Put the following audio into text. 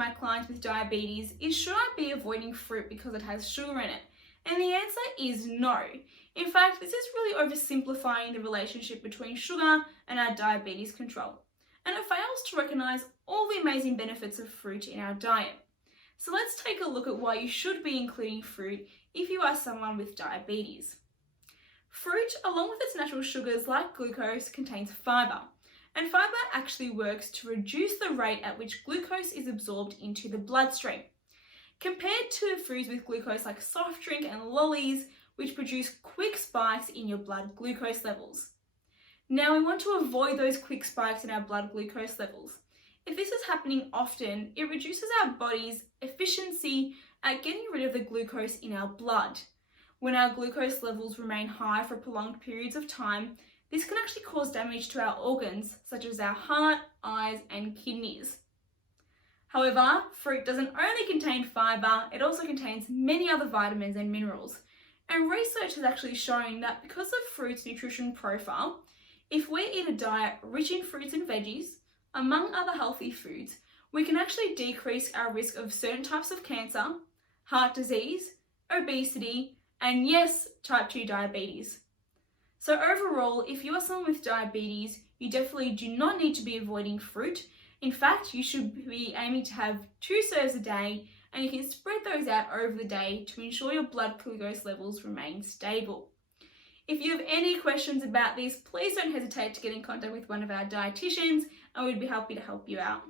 my clients with diabetes is, should I be avoiding fruit because it has sugar in it? And the answer is no. In fact, this is really oversimplifying the relationship between sugar and our diabetes control. And it fails to recognise all the amazing benefits of fruit in our diet. So let's take a look at why you should be including fruit if you are someone with diabetes. Fruit, along with its natural sugars like glucose, contains fibre. And fibre actually works to reduce the rate at which glucose is absorbed into the bloodstream. Compared to foods with glucose like soft drink and lollies, which produce quick spikes in your blood glucose levels. Now we want to avoid those quick spikes in our blood glucose levels. If this is happening often, it reduces our body's efficiency at getting rid of the glucose in our blood. When our glucose levels remain high for prolonged periods of time, this can actually cause damage to our organs, such as our heart, eyes, and kidneys. However, fruit doesn't only contain fibre, it also contains many other vitamins and minerals. And research has actually shown that because of fruit's nutrition profile, if we eat a diet rich in fruits and veggies, among other healthy foods, we can actually decrease our risk of certain types of cancer, heart disease, obesity, and yes, type 2 diabetes. So overall, if you are someone with diabetes, you definitely do not need to be avoiding fruit. In fact, you should be aiming to have 2 serves a day, and you can spread those out over the day to ensure your blood glucose levels remain stable. If you have any questions about this, please don't hesitate to get in contact with one of our dietitians, and we'd be happy to help you out.